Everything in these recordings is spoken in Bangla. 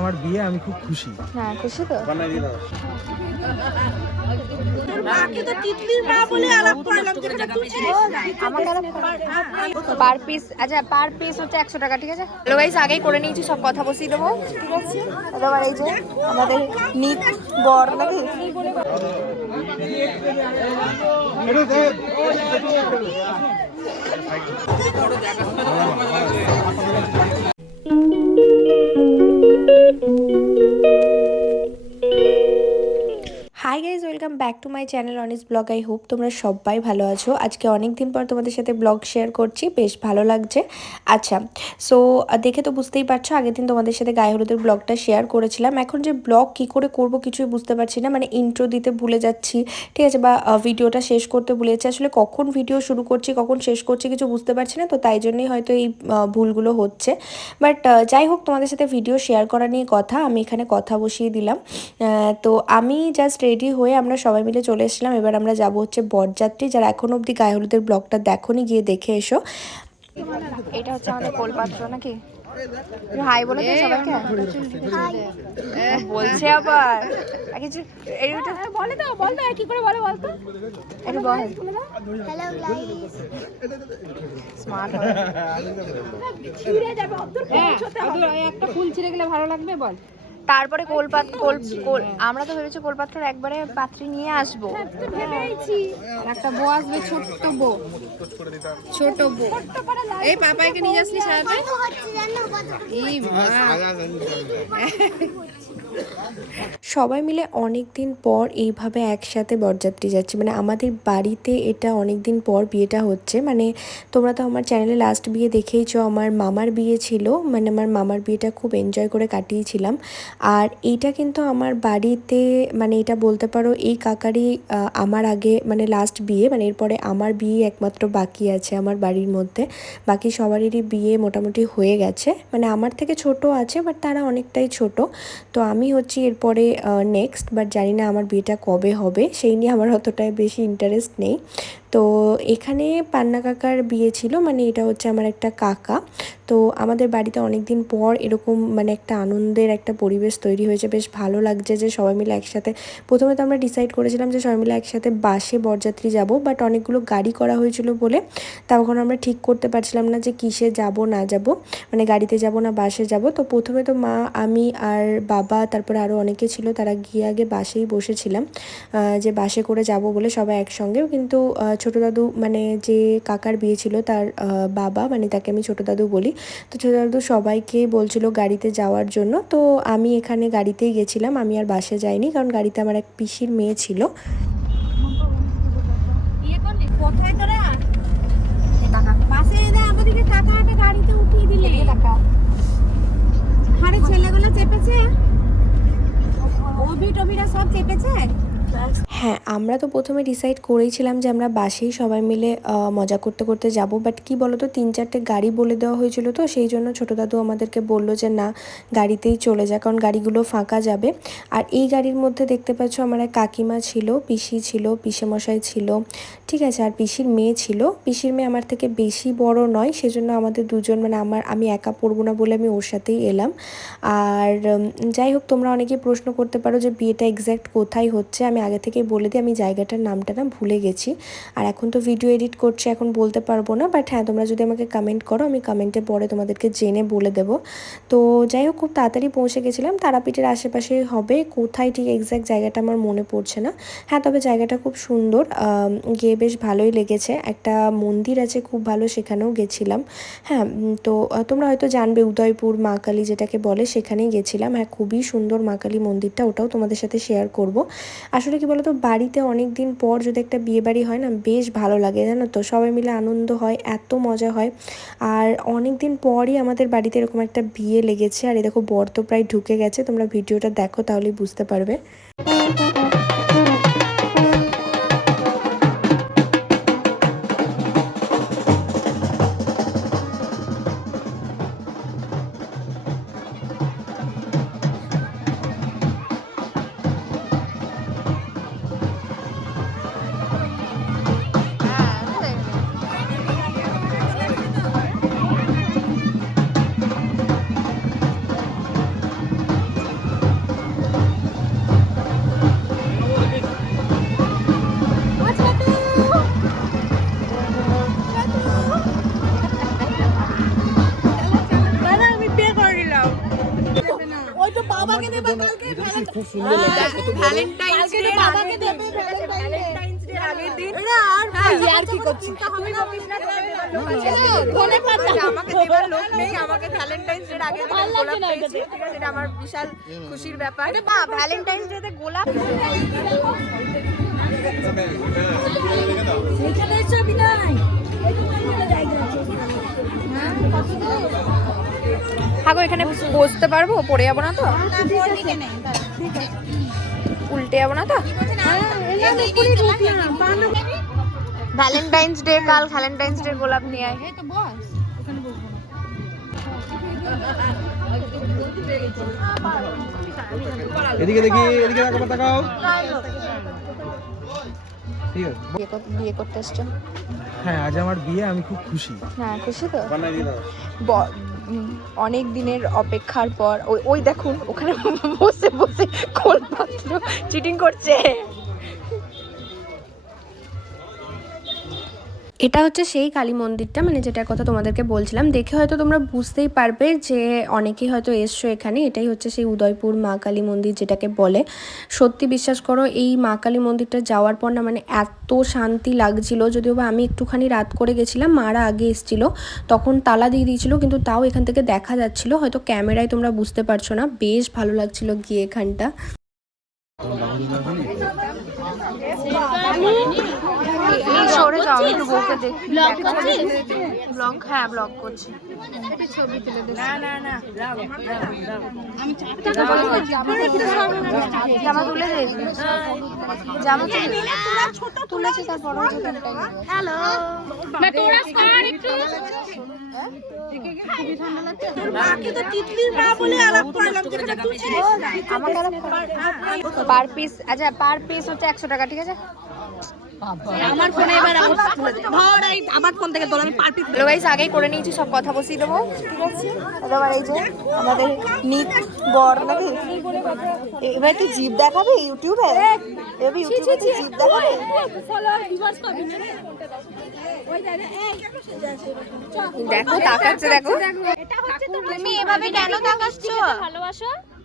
আমার বিয়ে আমি খুব খুশি। হ্যাঁ খুশি তো? পার পিস আচ্ছা পার পিস হচ্ছে একশো টাকা ঠিক আছে? হ্যালো গাইস আগেই করে নিয়েছি সব কথা বসিয়ে দেবো। ঠিক আছে? এবার এই যে আমাদের নিত বর নাকি? Back to my channel Anis blog I hope তোমরা সবাই ভালো আছো। আজকে অনেক দিন পর তোমাদের সাথে ব্লগ শেয়ার করছি, বেশ ভালো লাগছে। আচ্ছা সো দেখে তো বুঝতেই পারছ, আগের দিন তোমাদের সাথে গায়ে হলুদের ব্লগটা শেয়ার করেছিলাম। এখন যে ব্লগ কি করে করব কিছুই বুঝতে পারছি না মানে ইন্ট্রো দিতে ভুলে যাচ্ছি, ঠিক আছে, বা ভিডিওটা শেষ করতে ভুলে যাচ্ছি। আসলে কখন ভিডিও শুরু করছি, কখন শেষ করছি কিছু বুঝতে পারছি না, তো তাই জন্যই হয়তো এই ভুলগুলো হচ্ছে। বাট যাই হোক, তোমাদের সাথে ভিডিও শেয়ার করা নিয়ে কথা, আমি এখানে কথা বসিয়ে দিলাম। তো আমি জাস্ট রেডি হয়ে আমরা সবাই মিলে চলে এসেছিলাম। এবার আমরা যাব হচ্ছে বরযাত্রী যারা এখন অবধি গায়ে হলুদের ব্লগটা দেখোনি গিয়ে দেখে এসো। এটা হচ্ছে আমাদের কোলপাত্র নাকি? হাই বলে তো সবাইকে। বলছে আবার। আর কিছু এইটা বলে তো বল না কি করে বলে বল। তো একটু বল হ্যালো গাইস স্মার্ট হবে। একটা ফুল ছিঁড়ে গেলে ভালো লাগবে বল। তারপরে কোলপাত কোল কোল আমরা তো ভেবেছি কোলপাত্র একবারে পাত্রে নিয়ে আসব। আর একটা বউ আসবে ছোট্ট বউ। ছোট বউ। এই পাপাইকে নিয়ে আসলি কত এই মা। সবাই মিলে অনেক দিন পর এইভাবে একসাথে বরযাত্রী যাচ্ছে। মানে আমাদের বাড়িতে এটা অনেক দিন পর বিয়েটা হচ্ছে। মানে তোমরা তো আমার চ্যানেলে লাস্ট বিয়ে দেখেইছো, আমার মামার বিয়ে ছিল। মানে আমার মামার বিয়েটা খুব এনজয় করে কাটিয়েছিলাম। আর এইটা কিন্তু আমার বাড়িতে মানে এটা বলতে পারো এই কাকারই আমার আগে মানে লাস্ট বিয়ে। মানে এরপরে আমার বিয়ে একমাত্র বাকি আছে আমার বাড়ির মধ্যে। বাকি সবারই বিয়ে মোটামুটি হয়ে গেছে। মানে আমার থেকে ছোট আছে বাট তারা অনেকটাই ছোট। তো আমি হচ্ছি এরপরে নেক্সট বাট জানি না আমার বিয়েটা কবে হবে, সেই নিয়ে আমার অতটাই বেশি ইন্টারেস্ট নেই। তো এখানে পান্না কাকার বিয়ে ছিল মানে এটা হচ্ছে আমার একটা কাকা। তো আমাদের বাড়িতে অনেক দিন পর এরকম মানে একটা আনন্দের একটা পরিবেশ তৈরি হয়েছে, বেশ ভালো লাগছে যে সবাই মিলে একসাথে। প্রথমে তো আমরা ডিসাইড করেছিলাম যে সবাই মিলে একসাথে বাসে বরযাত্রী যাব বাট অনেকগুলো গাড়ি করা হয়েছিল বলে তখন আমরা ঠিক করতে পারছিলাম না যে কিসে যাব, না যাব। মানে গাড়িতে যাব না, বাসে যাব। তো প্রথমে তো মা, আমি আর বাবা, তারপরে আরও অনেকে ছিল, তারা গিয়ে আগে বাসেই বসেছিলাম যে বাসে করে যাব বলে সবাই একসঙ্গেও। কিন্তু ছোটো দাদু মানে যে কাকার বিয়ে ছিল তার বাবা মানে তাকে আমি ছোটো দাদু বলি। তো ছোটো দাদু সবাইকে বলছিল গাড়িতে যাওয়ার জন্য। তো আমি এখানে গাড়িতেই গেছিলাম আমি আর বাসে যাইনি কারণ গাড়িতে আমার এক পিসির মেয়ে ছিল। কোথায় তোরা? পাশে আমাদেরকে টাকা হাতে গাড়িতে উঠিয়ে দিলে। আরে ছেলেগুলো চেপেছে? ওবি টবিরা সব চেপেছে? হ্যাঁ আমরা তো প্রথমে ডিসাইড করেইছিলাম যে আমরা বাসেই সবাই মিলে মজা করতে করতে যাব। বাট কি বলো তো তিন চারটে গাড়ি বলে দেওয়া হয়েছিল তো, সেই জন্য ছোটো দাদু আমাদেরকে বলল যে না, গাড়িতেই চলে যা, কারণ গাড়িগুলো ফাঁকা যাবে। আর এই গাড়ির মধ্যে দেখতে পাচ্ছ আমার এক কাকিমা ছিল, পিসি ছিল, পিসেমশাই ছিল, ঠিক আছে? আর পিসির মেয়ে ছিল। পিসির মেয়ে আমার থেকে বেশি বড় নয়, সেজন্য আমাদের দুজন মানে আমার, আমি একা পড়ব না বলে আমি ওর সাথেই এলাম। আর যাই হোক, তোমরা অনেকেই প্রশ্ন করতে পারো যে বিয়েটা এক্স্যাক্ট কোথায় হচ্ছে? আমি আগে থেকেই বলে দিই আমি জায়গাটার নামটা না ভুলে গেছি। আর এখন তো ভিডিও এডিট করছি, এখন বলতে পারব না বাট হ্যাঁ তোমরা যদি আমাকে কমেন্ট করো, আমি কমেন্টে পরে তোমাদেরকে জেনে বলে দেবো। তো যাই হোক, খুব তাড়াতাড়ি পৌঁছে গেছিলাম, তারাপীঠের আশেপাশে হবে, কোথায় ঠিক এক্স্যাক্ট জায়গাটা আমার মনে পড়ছে না। হ্যাঁ তবে জায়গাটা খুব সুন্দর গিয়ে বেশ ভালোই লেগেছে, একটা মন্দির আছে খুব ভালো, সেখানেও গেছিলাম। হ্যাঁ তো তোমরা হয়তো জানবে, উদয়পুর মা কালী যেটাকে বলে, সেখানেই গেছিলাম। হ্যাঁ খুবই সুন্দর মা কালী মন্দিরটা, ওটাও তোমাদের সাথে শেয়ার করব। আসলে কি বলতো বাড়িতে অনেক দিন পর যদি একটা বিয়ে বাড়ি হয় না, বেশ ভালো লাগে, জানো তো? সবাই মিলে আনন্দ হয়, এত মজা হয়। আর অনেক দিন পরই আমাদের বাড়িতে এরকম একটা বিয়ে লেগেছে, আর এ দেখো বর তো প্রায় ঢুকে গেছে, তোমরা ভিডিওটা দেখো তাহলেই বুঝতে পারবে। খুব সুন্দর কত ভ্যালেন্টাইন্স ডে আগের দিন ভ্যালেন্টাইন্স ডে আগের দিন। হ্যাঁ ইয়ার কি করছিস? আমাকে দেবার লোক নেই আমাকে ভ্যালেন্টাইন্স ডে আগের দিন গোলাপ পেয়েছি ঠিক আছে এটা আমার বিশাল খুশির ব্যাপার। না ভ্যালেন্টাইন্স ডে তে গোলাপ হাগো এখানে বসতে পারব পড়ে যাব না তো? উল্টে যাব না তো? ভ্যালেন্টাইন্স ডে কাল ভ্যালেন্টাইন্স ডে গোলাপ নিয়ে আয়। এদিকে দেখি এদিকে তাকাও ঠিক আছে। বিয়ে কর- বিয়ে করতে এসছো? হ্যাঁ আজ আমার বিয়ে আমি খুব খুশি। হ্যাঁ খুশি তো? অনেক দিনের অপেক্ষার পর ওই দেখুন ওখানে বসে বসে কোল পাত্র চিটিং করছে। এটা হচ্ছে সেই কালী মন্দিরটা মানে যেটার কথা তোমাদেরকে বলছিলাম। দেখে হয়তো তোমরা বুঝতেই পারবে যে অনেকেই হয়তো এসছো এখানে। এটাই হচ্ছে সেই উদয়পুর মা কালী মন্দির যেটাকে বলে। সত্যি বিশ্বাস করো, এই মা কালী মন্দিরটা যাওয়ার পর না মানে এত শান্তি লাগছিল। যদিও বা আমি একটুখানি রাত করে গেছিলাম, মারা আগে এসছিল, তখন তালা দিয়ে দিয়েছিল, কিন্তু তাও এখান থেকে দেখা যাচ্ছিল। হয়তো ক্যামেরায় তোমরা বুঝতে পারছ না। বেশ ভালো লাগছিল গিয়ে এখানটা। যাও আমি একটু বউকে দেখি। ব্লগ করছিস? ব্লগ হ্যাঁ ব্লগ করছি। ছবি তুলে দে না না না জামা তুলে দে। জামা তুলে তুলেছে তারপর হ্যালো পার পিস আচ্ছা পার পিস হচ্ছে একশো টাকা ঠিক আছে? আমার ফোনে এবার ধর এই আমার ফোন থেকে তোলা আমি পার্টি হ্যালো গাইস আগেই করে নিয়েছি সব কথা বসিয়ে দেবো। ঠিক আছে? এবার এই যে আমাদের নিক বর নাকি? এবার তুই জিপ দেখাবি ইউটিউবে? এবার ইউটিউবে তুই জিপ দেখাবি? দেখো তাকাচ্ছে দেখো। তুমি এভাবে কেন তাকাচ্ছ? ভালোবাসো?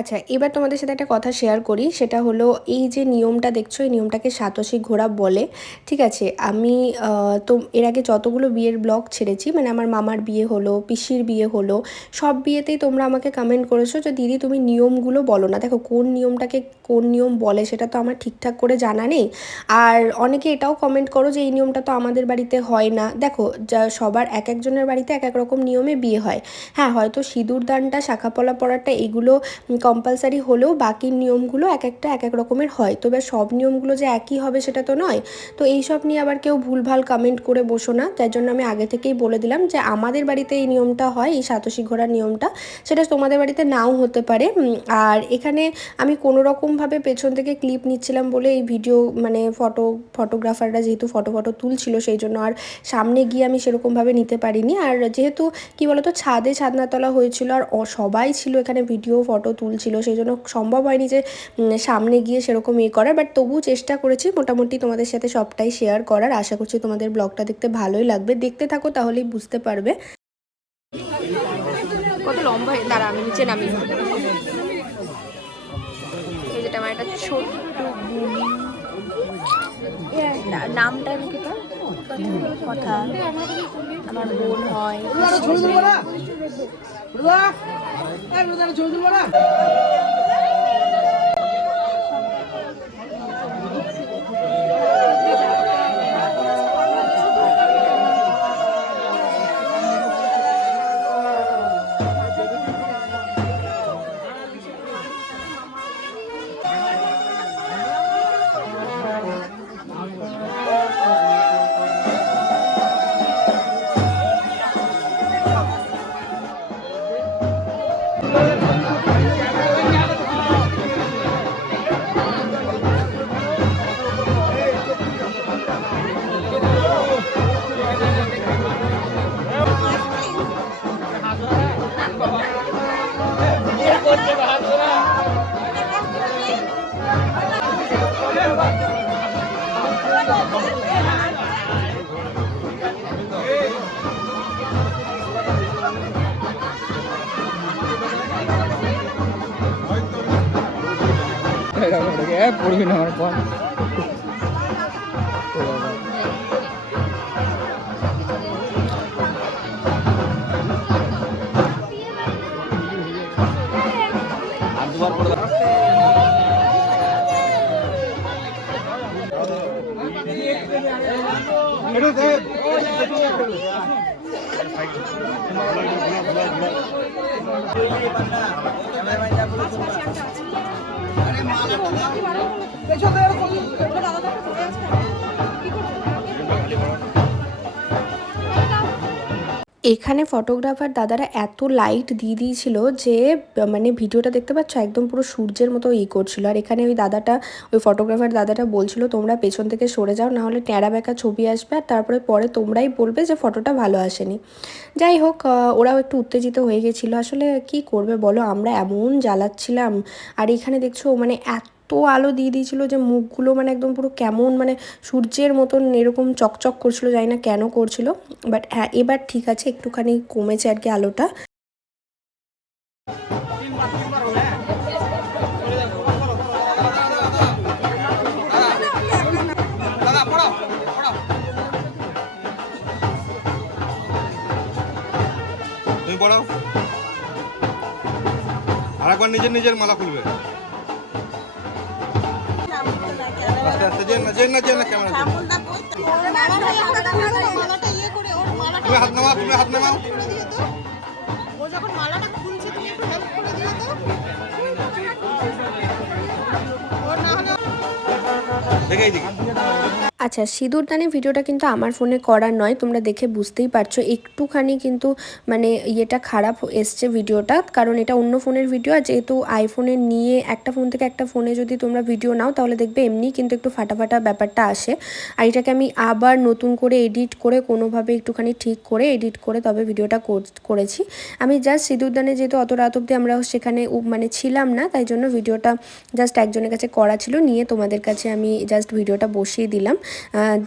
আচ্ছা এবার তোমাদের সাথে একটা কথা শেয়ার করি। সেটা হলো, এই যে নিয়মটা দেখছ, এই নিয়মটাকে সাতশী ঘোরা বলে। ঠিক আছে, আমি তো এর আগে যতগুলো বিয়ের ব্লগ ছেড়েছি মানে আমার মামার বিয়ে হলো, পিসির বিয়ে হলো, সব বিয়েতেই তোমরা আমাকে কমেন্ট করেছ যে, দিদি, তুমি নিয়মগুলো বলো না। দেখো, কোন নিয়মটাকে কোন নিয়ম বলে, সেটা তো আমার ঠিকঠাক করে জানা নেই। আর অনেকে এটাও কমেন্ট করো যে, এই নিয়মটা তো আমাদের বাড়িতে হয় না। দেখো, যা, সবার এক একজনের বাড়িতে এক এক রকম নিয়মে বিয়ে হয়। হ্যাঁ হয়তো সিঁদুর দানটা শাখাপলা পরাটা, এগুলো কম্পালসারি হলেও বাকি নিয়মগুলো এক একটা, এক এক রকমের হয়। তবে সব নিয়মগুলো যে একই হবে সেটা তো নয়। তো এই সব নিয়ে আবার কেউ ভুলভাল কমেন্ট করে বসো না। যার জন্য আমি আগে থেকেই বলে দিলাম যে আমাদের বাড়িতে এই নিয়মটা হয়, এই সাতশী ঘোড়ার নিয়মটা। সেটা তোমাদের বাড়িতে নাও হতে পারে। আর এখানে আমি কোনো রকমভাবে পেছন থেকে ক্লিপ নিচ্ছিলাম বলে এই ভিডিও মানে ফটো ফটোগ্রাফাররা যেহেতু ফটো ফটো তুলছিল সেই জন্য আর সামনে গিয়ে আমি সেরকমভাবে নিতে পারিনি। আর যেহেতু কি বলতো, ছাদে ছাদনাতলা হয়েছিল আর সবাই ছিল এখানে ভিডিও ফটো তুলছিল সেই জন্য সম্ভব হয়নি যে সামনে গিয়ে সেরকম ইয়ে করার। বাট তবুও চেষ্টা করেছি মোটামুটি তোমাদের সাথে সবটাই শেয়ার করার। আশা করছি তোমাদের ব্লগটা দেখতে ভালোই লাগবে। দেখতে থাকো তাহলেই বুঝতে পারবে। কত লম্বা হয়ে দাঁড়া আমি নিচে নামি। এই যেটা আমার একটা ছোট্ট নামটা কি কথা। আমার বোন হয়। ছবি তুলবো না পড়বি না আমার পর এখানে ফটোগ্রাফার দাদারা এত লাইট দিয়ে দিয়েছিল যে মানে ভিডিওটা দেখতে পাচ্ছ, একদম পুরো সূর্যের মতো ই করছিল। আর এখানে ওই দাদাটা, ওই ফটোগ্রাফার দাদাটা বলছিল, তোমরা পেছন থেকে সরে যাও, না হলে ট্যাড়া ব্যাকা ছবি আসবে, আর তারপরে পরে তোমরাই বলবে যে ফটোটা ভালো আসেনি। যাই হোক ওরাও একটু উত্তেজিত হয়ে গেছিল। আসলে কি করবে বলো, আমরা এমন জ্বালাচ্ছিলাম। আর এখানে দেখছ মানে এত আলো দিয়ে দিয়েছিল যে মুখগুলো মানে একদম পুরো কেমন মানে সূর্যের মতন এরকম চকচক করছিল, জানি না কেন করছিল। বাট হ্যাঁ এবার ঠিক আছে, একটুখানি কমেছে আর কি আলোটা। নিজের নিজের মালা খুলবে। আস্তে আস্তে যে না না যে না ক্যামেরা তুমি হাত নামাও তুমি হাত নামাও। ও যখন মালাটা খুলছে তুমি একটু হেল্প করে দিও তো। ওর না হলে দেখে আচ্ছা সিঁদুরদানি ভিডিওটা কিন্তু আমার ফোনে করা নয়, তোমরা দেখে বুঝতেই পারছ। একটুখানি কিন্তু মানে ইয়েটা খারাপ এসছে ভিডিওটা, কারণ এটা অন্য ফোনের ভিডিও। আর যেহেতু আইফোনে নিয়ে একটা ফোন থেকে একটা ফোনে যদি তোমরা ভিডিও নাও, তাহলে দেখবে এমনি কিন্তু একটু ফাটাফাটা ব্যাপারটা আসে। আর এটাকে আমি আবার নতুন করে এডিট করে কোনোভাবে একটুখানি ঠিক করে এডিট করে তবে ভিডিওটা কর- করেছি। আমি জাস্ট সিঁদুরদানে যেহেতু অত রাত অবধি আমরা সেখানে মানে ছিলাম না, তাই জন্য ভিডিওটা জাস্ট একজনের কাছে করা ছিল, নিয়ে তোমাদের কাছে আমি জাস্ট ভিডিওটা বসিয়ে দিলাম।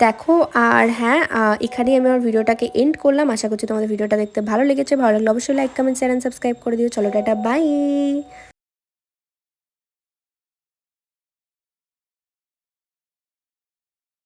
দেখো, আর হ্যাঁ এখানেই আমি আমার ভিডিওটাকে এন্ড করলাম। আশা করছি তোমাদের ভিডিওটা দেখতে ভালো লেগেছে। ভালো লাগলে অবশ্যই like comment share and subscribe করে দিও। চলো, টাটা বাই